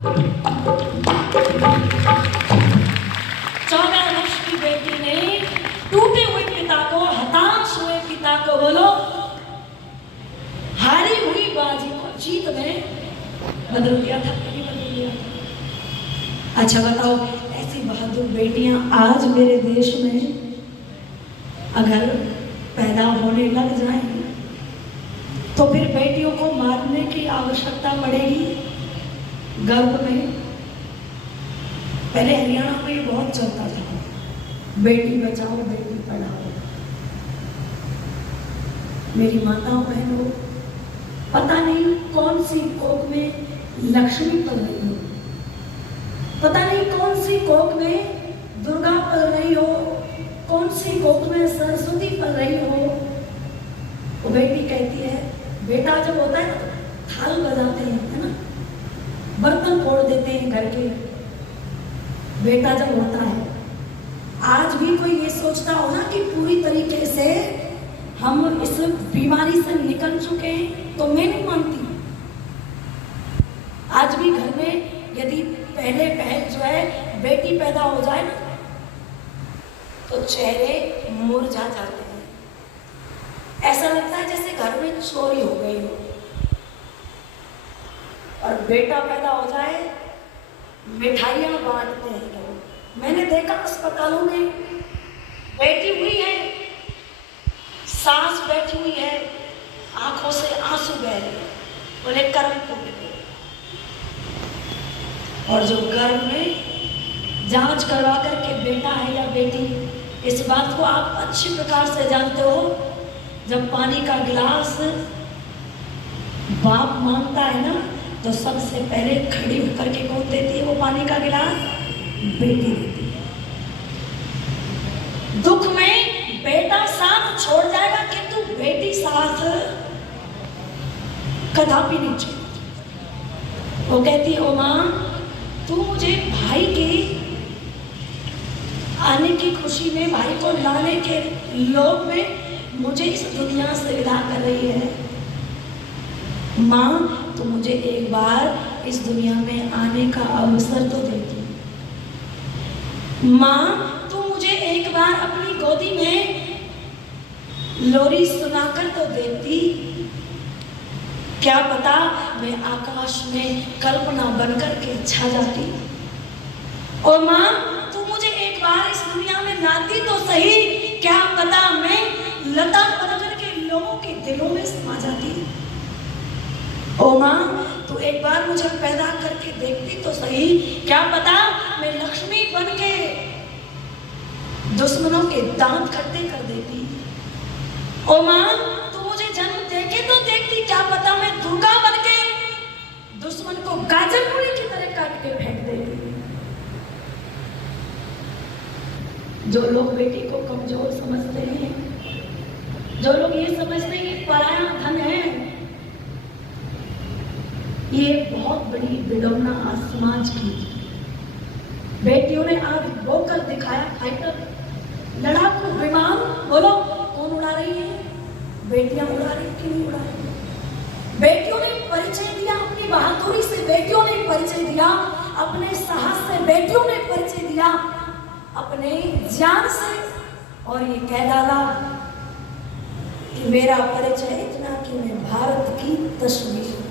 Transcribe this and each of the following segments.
14 वर्ष की बेटी ने टूटे हुए पिता को, हताश हुए पिता को, बोलो, हारी हुई बाजी को जीत में बदल दिया था, कभी बदल दिया था। अच्छा बताओ, ऐसी बहादुर बेटियां आज मेरे देश में अगर पैदा होने लग जाएं तो फिर बेटियों को मारने की आवश्यकता पड़ेगी गर्भ में। पहले हरियाणा में ये बहुत चलता था, बेटी बचाओ बेटी पढ़ाओ। मेरी माताओं बहनों, पता नहीं कौन सी कोख में लक्ष्मी पल रही हो, पता नहीं कौन सी कोख में दुर्गा पल रही हो, कौन सी कोख में सरस्वती पल रही हो। वो बेटी कहती है, बेटा जब होता है ना थाल बजाते हैं, है ना, बर्तन फोड़ देते हैं घर के, बेटा जब होता है। आज भी कोई ये सोचता हो ना कि पूरी तरीके से हम इस बीमारी से निकल चुके हैं, तो मैं नहीं मानती। आज भी घर में यदि पहले जो है बेटी पैदा हो जाए ना तो चेहरे मुरझा जाते हैं, ऐसा लगता है जैसे घर में चोरी हो गई हो। और बेटा पैदा हो जाए, मिठाइयां बांटते हैं लोग। मैंने देखा अस्पतालों में बेटी हुई है, सास बैठी हुई है, आंखों से आंसू बह रहे, बोले कर्म टूट गए। और जो गर्भ में जांच करवा करके बेटा है या बेटी, इस बात को आप अच्छी प्रकार से जानते हो। जब पानी का गिलास बाप मांगता है ना, तो सबसे पहले खड़ी होकर के कौन देती है वो पानी का गिलास? बेटी देती है। दुख में बेटा साथ छोड़ जाएगा किंतु बेटी साथ कदापि नहीं छोड़ेगी। वो कहती है, ओ माँ, तू मुझे भाई के आने की खुशी में, भाई को लाने के लोभ में मुझे इस दुनिया से विदा कर रही है। माँ, तो मुझे एक बार इस दुनिया में आने का अवसर तो देती। माँ, तू मुझे एक बार अपनी गोदी में लोरी सुनाकर तो देती। क्या पता मैं आकाश में कल्पना बनकर के छा जाती। और माँ, तू मुझे एक बार इस दुनिया में लाती तो सही, क्या पता मैं लता बनकर के लोगों के दिलों में समा जाती। ओ माँ, तू एक बार मुझे पैदा करके देखती तो सही, क्या पता मैं लक्ष्मी बन के दुश्मनों के दांत खट्टे कर देती। ओ माँ, तू मुझे जन्म देके तो देखती, क्या पता मैं दुर्गा बन के दुश्मन को गाजर पूरी की तरह काट के फेंक देती। जो लोग बेटी को कमजोर समझते हैं, जो लोग ये समझते हैं कि पराया धन है, ये बहुत बड़ी विडंबना आज समाज की। बेटियों ने आज बोकर दिखाया, फाइटर, लड़ाकू विमान, बोलो कौन उड़ा रही है? बेटियां उड़ा रही, क्यों नहीं उड़ा रही? बेटियों ने परिचय दिया अपनी बहादुरी से, बेटियों ने परिचय दिया अपने साहस से, बेटियों ने परिचय दिया अपने ज्ञान से, और ये कह डाला कि मेरा परिचय इतना कि मैं भारत की तस्वीर हूं।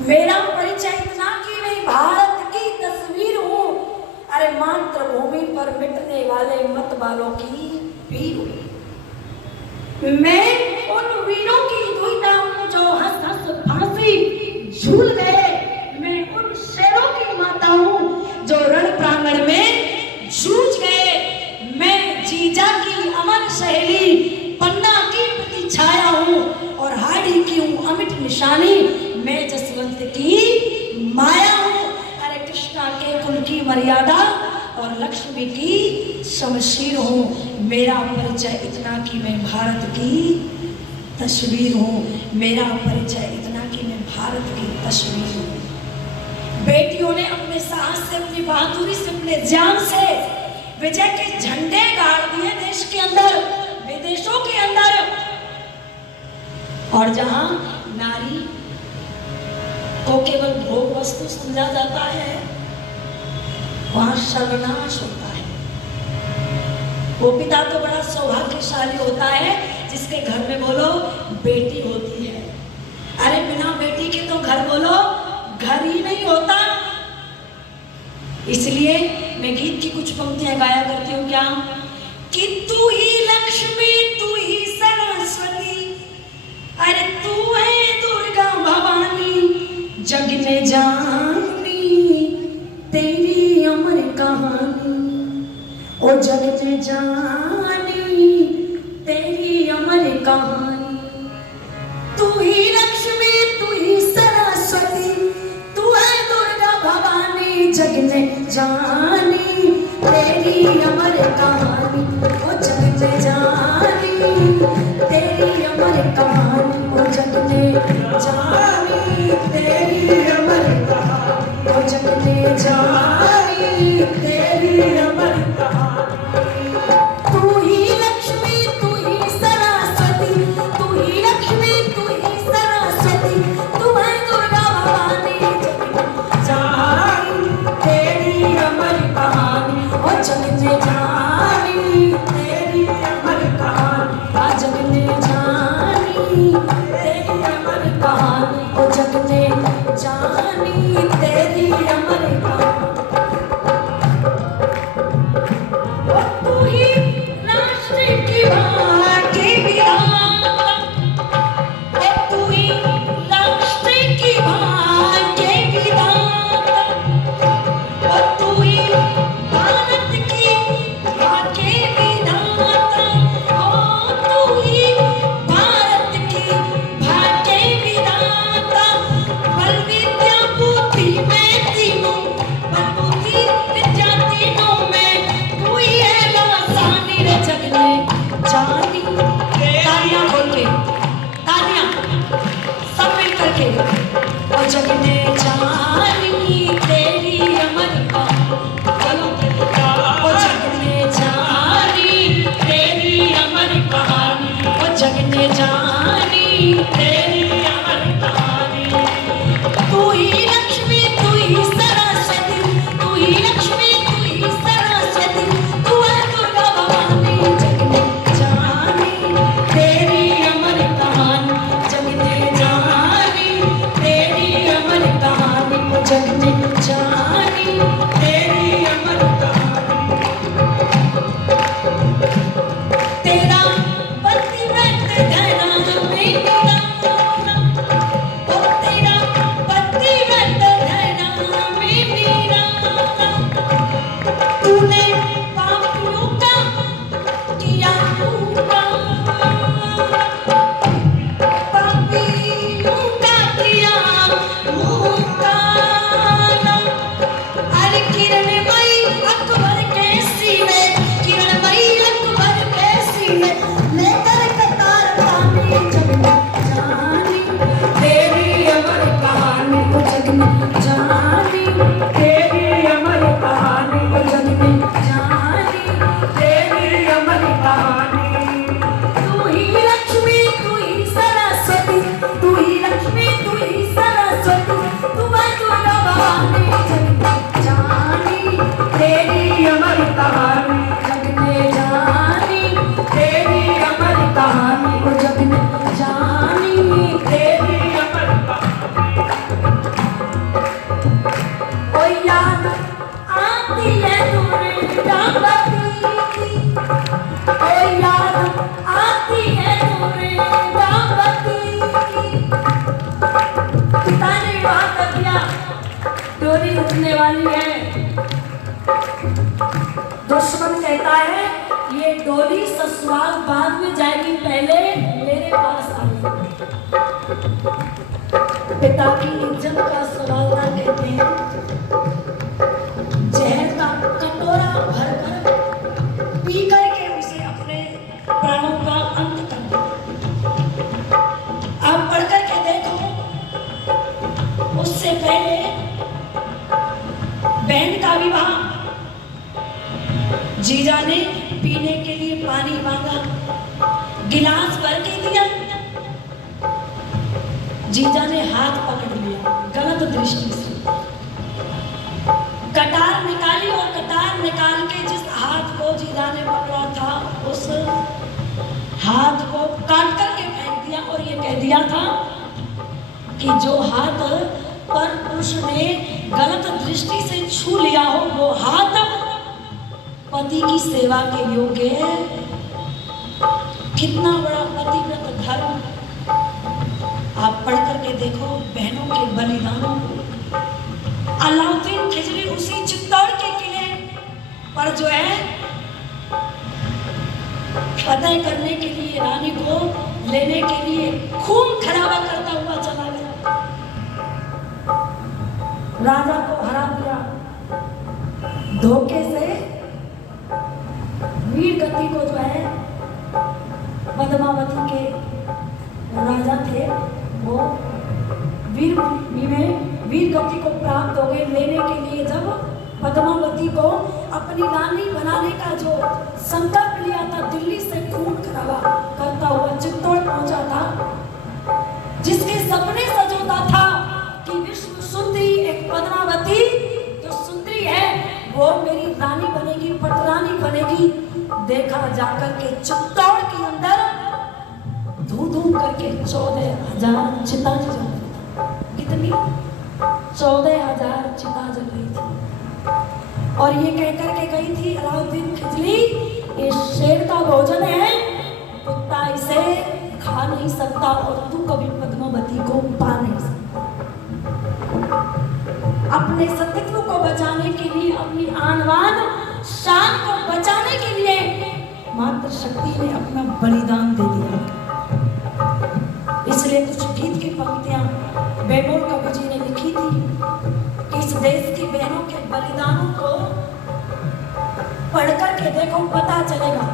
मेरा परिचय इतना कि मैं भारत की तस्वीर हूं। अरे मातृभूमि पर मिटने वाले मत वालों की वीर हूं। मैं उन वीरों की दुहिता हूं जो हंस हंस फांसी झूल गए। मैं उन शेरों की माता हूं जो रण प्रांगण में जूझ गए। मैं जीजा की अमन सहेली, पन्ना की प्रतिछाया हूं और हाड़ी की हूं अमिट निशानी। मैं जसवंत की माया हूं। अरे कृष्णा के कुल की मर्यादा और लक्ष्मी की शमशीर हूं। मेरा परिचय इतना कि मैं भारत की तस्वीर हूं। मेरा परिचय इतना कि मैं भारत की तस्वीर हूं। बेटियों ने अपने साहस से, अपनी बहादुरी से, अपने ज्ञान से विजय के झंडे गाड़ दिए देश के अंदर, विदेशों के अंदर। और जहां नारी को केवल भोग वस्तु समझा जाता है, वहां सर्वनाश होता है। वो पिता तो बड़ा सौभाग्यशाली होता है जिसके घर में बोलो बेटी होती है। अरे बिना बेटी के तो घर बोलो घर ही नहीं होता। इसलिए मैं गीत की कुछ पंक्तियां गाया करती हूँ क्या, कि तू ही लक्ष्मी तू ही सरस्वती, अरे तू है दुर्गा भवानी, जग ने जानी तेरी अमर कहानी, ओ जग ने जानी तेरी अमर कहानी। तू ही लक्ष्मी तू ही सरस्वती, तू है दुर्गा भवानी, जग ने जानी तेरी अमर कहानी, ओ जग ने जानी तेरी अमर कहानी, ओ जग ने जानी तेरी अमर कहानी, ओ जग ने जानी तेरी अमर कहानी। तू ही लक्ष्मी तू ही सरस्वती, तू ही लक्ष्मी तू ही सरस्वती, तू है दुर्गा भवानी, जानी तेरी अमर कहानी, ओ जग ने जानी तेरी अमर कहानी, आ जग ने जानी तेरी अमर कहानी, ओ जग ने जानी तेरी अमर कहानी। ओ तू ही राष्ट्र की भाग्य विधाता, ओ तू ही राष्ट्र की भाग्य विधाता, ओ तू ही भारत की भाग्य विधाता, ओ तू ही भारत की भाग्य विधाता। बल विद्या बुद्धि में तीनों, बल बुद्धि विद्या तीनों में तू ही है लासानी रे, जग ने जानी। तालियां बोल के, तालियां सब मिल करके, और जग ने जानी तेरी अमर कहानी, ओ जग ने जानी तेरी अमर कहानी, ओ जग ने जानी तेरी अमर कहानी। तू ही लक्ष्मी तू ही सरस्वती, तू ही लक्ष्मी तू ही सरस्वती, तू है दुर्गा भवानी, जग ने जानी तेरी अमर कहानी, जग ने जानी तेरी अमर कहानी, ओ जग ने जानी तेरी अमर कहानी। तेरा पतिव्रत धर्म में निराला, ओ तेरा पतिव्रत धर्म में निराला, तूने पापियों का किया उद्धार, पापियों का किया उद्धार। अरे किरणमयी अकबर के सीने, किरणमयी अकबर के सीने, लेकर कतार तानी, जग ने जानी तेरी अमर कहानी, ओ जग ने जानी तेरी अमर कहानी, ओ जग ने जानी तेरी अमर कहानी। तू ही लक्ष्मी तू ही सरस्वती, तू ही लक्ष्मी तू ही सरस्वती, तू है दुर्गा भवानी, जग ने जानी तेरी अमर कहानी, जग ने जानी तेरी अमर कहानी, ओ जग ने जानी तेरी अमर कहानी। ओ याद आती है दुर्गा बती, ओ याद आती है दुर्गा बती। पिता ने विवाह कर दिया, डोरी उठने वाली है, दुश्मन कहता है ये डोली ससुराल बाद में जाएगी, पहले मेरे पास आएगी। पिता की इज्जत का सवाल ना कहते हैं, जहर का कटोरा भरकर पी करके उसे अपने प्राणों का अंत कर दिया। आप पढ़ करके देखो, उससे पहले बहन का विवाह, जीजा ने पीने के लिए पानी मांगा, गिलास भर के दिया, जीजा ने हाथ पकड़ लिया, गलत दृष्टि से कटार निकाली और कटार निकाल के जिस हाथ को जीजा ने पकड़ा था उस हाथ को काट करके फेंक दिया और ये कह दिया था कि जो हाथ पर पुरुष ने गलत दृष्टि से छू लिया हो वो हाथ पति की सेवा के योग्य है। कितना बड़ा पतिव्रत धर्म, आप पढ़ करके देखो बहनों के बलिदानों को। अलाउद्दीन खिजरी उसी चित्तौड़ के किले पर जो है फतेह करने के लिए रानी को लेने के लिए खून खराबा करता हुआ चला गया, राजा को हरा दिया। धोखे से वीर गति को जो है पद्मावती के राजा थे वो वीर गति को प्राप्त हो गए। लेने के लिए जब पद्मावती को अपनी रानी बनाने का जो संकल्प लिया था, दिल्ली से खून खराबा करता हुआ चित्तौड़ पहुंचा था, जिसके सपने सजोता था कि विश्व सुंदरी एक पद्मावती जो सुंदरी है वो मेरी रानी बनेगी, पटरानी बनेगी। देखा जाकर के चित्तौड़ के अंदर धू धू करके 14,000 चिता जल रही थी। कितनी? 14,000 चिता जल रही थी। और ये कहकर के गई थी अलाउद्दीन खिजरी, ये शेर का भोजन है, कुत्ता इसे खा नहीं सकता और तू कभी पद्मावती को पा नहीं सकता। अपने सतीत्व को बचाने के लिए, अपनी आनवान शान को बचाने के लिए मातृशक्ति ने अपना बलिदान दे दिया। इसलिए कुछ गीत की पंक्तियां बेमोल कवि जी ने लिखी थी। इस देश की बहनों के बलिदानों को पढ़कर के देखो, पता चलेगा